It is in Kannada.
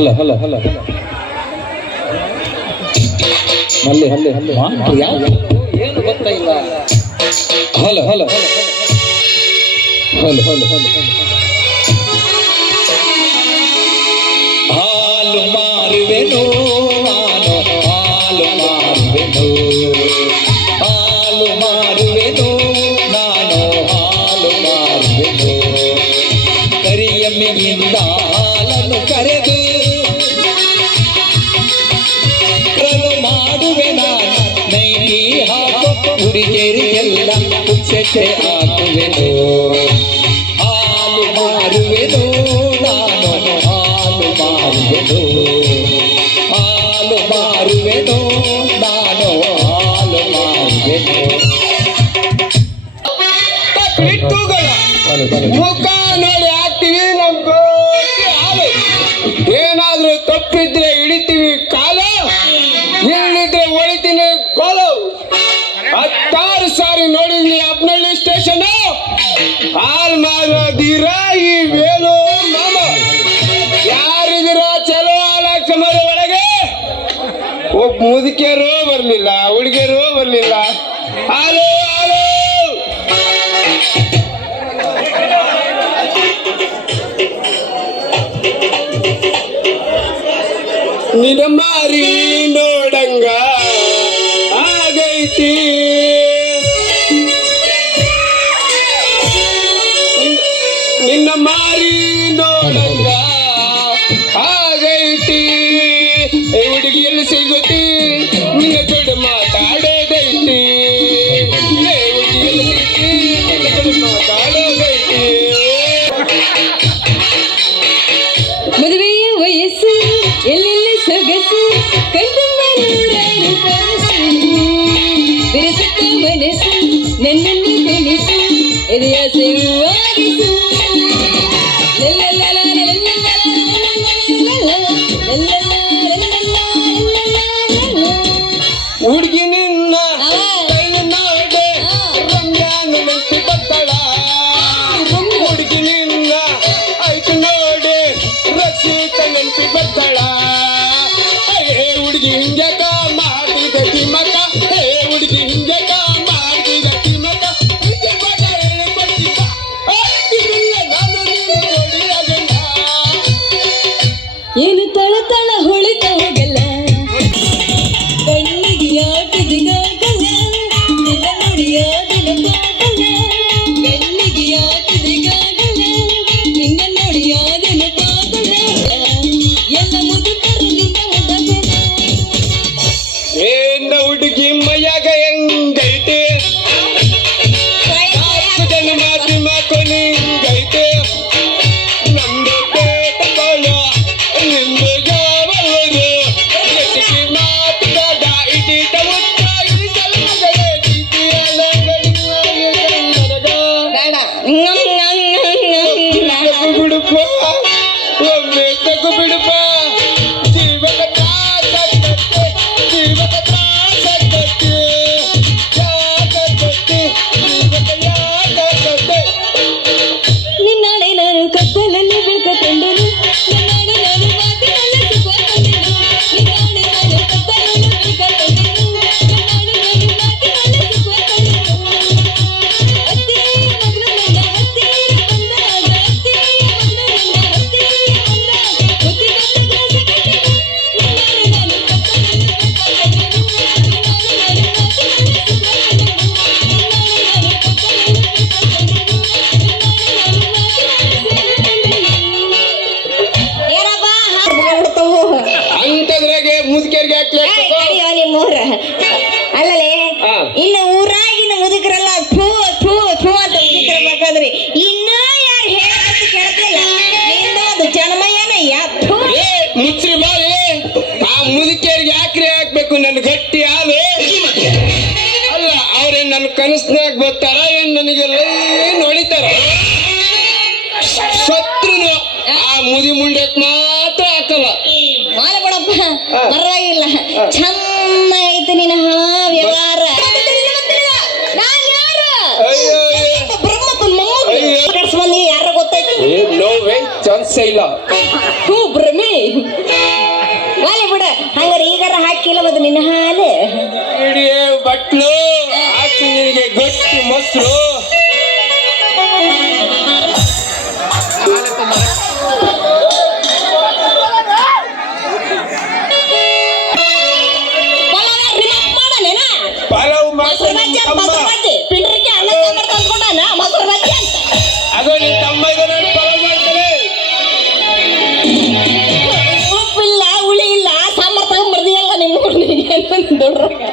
ಹಲೋ ಹಲೋ ಹಲೋ ಹಲ್ಲೆ ಹಲ್ಲೆ ಹಲ್ಲೆ ಏನು ಗೊತ್ತಾಗಿಲ್ಲ. Hello hello hello hello hello ಹಾಲು ಮಾರುವೆನು ನಾನು ಹಾಲು ಮಾರುವೆನು ಹಾಲು ಮಾರುವೆನು ನಾನು ಹಾಲು ಮಾರುವೆನು ಕರಿಯಮ್ಮೆಯಿಂದ ಹಾಲನ್ನು ಕರೆದು ಮಾಡುವೆ ನಾನು ನೈಟಿ ಹಾಕೋ ಹುಡುಗಿಯರಿಗೆಲ್ಲ ಪುಕ್ಷತೆ ಹಾಕುವೆನು ಹಾಲು ಮಾರುವೆನು ನಾನು ಹಾಲು ಮಾರುವೆನು ಹಾಲು ಮಾರುವೆನು ನಾನು ಹಾಲು ಮಾರುವೆನು. ಮುಖ ನೋಡಿ ಹಾಕ್ತಿವಿ ನಮ್ಗೆ ಹಾಲು ಏನಾದ್ರೂ ತಪ್ಪಿದ್ರೆ ಹಿಡಿತೀವಿ ಕಾಲು ಇಲ್ಲಿದ್ರೆ ಹೊಳಿತೀನಿ ಗೋಲು. 16 ಸಾರಿ ನೋಡಿದ್ವಿ ಅಪ್ನಳ್ಳಿ ಸ್ಟೇಷನ್ ಹಾಲ್ ಮಾರೋದಿರ ಈ ವೇಲು ಮಾಮ ಯಾರಿದಿರ ಚಲೋ ಹಾಲಾಕ್ಷ ಮರ ಒಳಗೆ ಒಬ್ಬ ಮುದುಕಿಯರು ಬರ್ಲಿಲ್ಲ ಹುಡುಗಿಯರು ಬರ್ಲಿಲ್ಲ. ಹಾಲು ಹಾಲು ನಿನ್ನ ಮಾರಿ ನೋಡಂಗ ಆಗೈತಿ ನಿನ್ನ ಮಾರಿ ನೋಡಂಗ ಆಗೈತಿ ಹುಡುಗಿಯಲ್ಲಿ ಸಿಗುತ್ತಿ ನಿನ್ನ ಜೋಡಿ ಮಾತಾಡೋದೈತಿ ಹುಡುಗಿಯಲ್ಲಿ ಸಿಗುತ್ತಿ ನಿನ್ನ ಜೋಡಿ ಮಾತಾಡೋದೈತಿ. ಮದುವೆಯ ವಯಸ್ಸು ಎಲ್ಲೆಲ್ಲಿ ಸೊಗಸು ಕಣ್ತುಂಬ ನೂರಾರು ಕನಸು ಬಿರುಸುತ್ತ ಮನಸ್ಸು ನನ್ನನ್ನು ಕೊಲಿಸು ಎದೆಯಾಸೆ ಹೂವಾಗಿಸು ಹುಡುಗಿ ನಿನ್ನ ನೋಡೆ ರಂಜಾನ ನೆನಪಿ ಬತ್ತಳ ಹುಡುಗಿ ನಿನ್ನ ಐಟು ನೋಡೆ ರಕ್ಷಿತ ನೆನಪಿ ಬತ್ತಳ ಹೇ ಹುಡುಗಿ ಹಿಂಜಕ ಮಾಡಿದ ತಿಮ್ಮಕ ಹೇ ಹುಡುಗಿ ಹಿಂಜಕ ಮಾಡಿದ ತಿಮ್ಮಕ ಏನು ತಳ ತಳ ಹೊಳಿತ ಹೋಗಲ್ಲ ಕಣ್ಣಿಗೆ ಯಾಕಿದಿಗಾಗಲ್ಲ ನಿನ್ನ ನುಡಿಯಾದಿನ ಪಾಗಲ್ಲ ಕಣ್ಣಿಗೆ ಯಾಕಿದಿಗಾಗಲ್ಲ ನಿನ್ನ ನುಡಿಯಾದಿನ ಪಾಗಲ್ಲ ಎಲ್ಲ ಮುದುಕರು ನಿನ್ನ ಮುದಗನ ಏನ ಹುಡುಗಿ ಮೈಯಾಗ ಹೆಂಗೈತೆ ನಾಲ್ಕು ಜನ ಮಾತಿ ಮಾಕೊಂಡು ಹಿಂಗೈತೆ ನಮ್ದು ಬೇಟಕೊಳ್ಳ ನಿಂದು ಯಾವಲ್ಲದು ಎಟ್ಟಿಗೆ ಮಾತು ಬೇಡ ಇಟೀಟ ಮುತ್ತ ಇರಿಸಲು ಮಗಳೇ ಗೀತಿಯ ನನಗ ತಗು ಬಿಡುಪ ಒಮ್ಮೆ ತಗು ಬಿಡುಪ ಜೀವನ ತ್ರಾಸಕ್ಕೆ ಜೀವನ ತ್ರಾಸಕ್ಕೆ ಯಾಕತ್ತೆ ಜೀವನ ಯಾಕತ್ತೆ ನಿನ್ನಾಳೆ ನಾನು ಕತ್ತಲಲ್ಲಿ ಬೇಕಂಡೆನು ನಿನ್ನಾಳೆ ನಾನು ಮಾತಿನಲ್ಲಿ ಸುಖಕೊಂಡೆನು ನಿನ್ನಾಳೆ ನಾನು ಕತ್ತಲಲ್ಲಿ ಬೇಕಂಡೆನು ನಿನ್ನಾಳೆ ನಾನು ಮಾತಿನಲ್ಲಿ ಸುಖಕೊಂಡೆನು ಅತ್ತಿ ಮಗನ ನನ್ನ ಹತ್ತಿರ ಬಂದಾಗ ಅತ್ತಿ ಮಗನ ನನ್ನ ಹತ್ತಿರ ಬಂದಾಗ ಗೊತ್ತಿದ್ದ ಗ್ರಾಸ ಕಟ್ಟಿನು ನಿನ್ನಾಳೆ ನಾನು ಕತ್ತಲಲ್ಲಿ ಬೇಕಂಡೆನು ನಿನ್ನಾಳೆ ನಾನು ಮಾತಿನಲ್ಲಿ ಸುಖಕೊಂಡೆನು ನಿನ್ನಾಳೆ ನಾನು ಕತ್ತಲಲ್ಲಿ ಬೇಕಂಡೆನು ಅಂತದ್ರಾಗೆ ಮುದುಕಿಯರಿಗೆ ಅಲ್ಲಲೇ ಇನ್ನು ಊರಾಗಿನ ಮುದುಕರೆಲ್ಲ ಥೂ ಥೂ ಥೂ ಅಂತ ಮುದುಕರ್ಬೇಕಾದ್ರಿ ಇನ್ನೂ ಯಾರು ಹೇಳಕ್ಕೆ ಕೇಳ್ತಿಲ್ಲ ನಿಂದ ಒಂದು ಜನ್ಮಯನ ಯಾಥೂ ಮುಚ್ಚ್ರಿ ಬಾಯಿ ಆ ಮುದುಕಿಯರಿಗೆ ಯಾಕ್ರಿ ಹಾಕ್ಬೇಕು ನನ್ನ ಗಟ್ಟಿ ಹಾಲು ಅಲ್ಲ ಅವ್ರೇನ್ ನನ್ನ ಕನಸ್ನಾಗ ಬರ್ತಾರ ಏನ್ ನನಗೆ ನೋಡಿತಾರ ಶತ್ರುನು ಆ ಮುದಿ ಮುಂಡಕ್ ಮಾತ್ರ ಹಾಕಲ್ಲ ಮಾಲ ಕೊಡಪ್ಪ ಪರವಾಗಿಲ್ಲ ಚೆನ್ನಾಗೈತೆ ನಿನ್ನ ವ್ಯವಹಾರ ನಾನ್ ಯಾರು ಬ್ರಹ್ಮಪ್ಪನ ಮೊಮ್ಮಗ ಯಾರ ಗೊತ್ತೈತಿ ನೋವೇ ಚಂದ ಮನಸ್ಸೇ ಇಲ್ಲ. ಹೂ ಭ್ರಮಿ ವಾಲೆ ಬಿಡ ಹಂಗಾರೆ ಈಗಾರ ಹಾಕಿಲ್ಲ ಮದು ನಿನ್ನ ಹಾಲು ಇಡೀ ಬಟ್ಲು ಹಾಕಿ ನಿನಗೆ ಗಟ್ಟಿ ಮೊಸರು. ಪಲಾವ್ ಮೊಸರು ಬಜ್ಜಿ ಪಿಂಡ್ರಿಕೆ ಅನ್ನ ಸಾಂಬಾರ್ ತಂದ್ಕೊಂಡಾನ ಮೊಸರು ಬಜ್ಜಿ ಅಂತ ಅದು ನಿನ್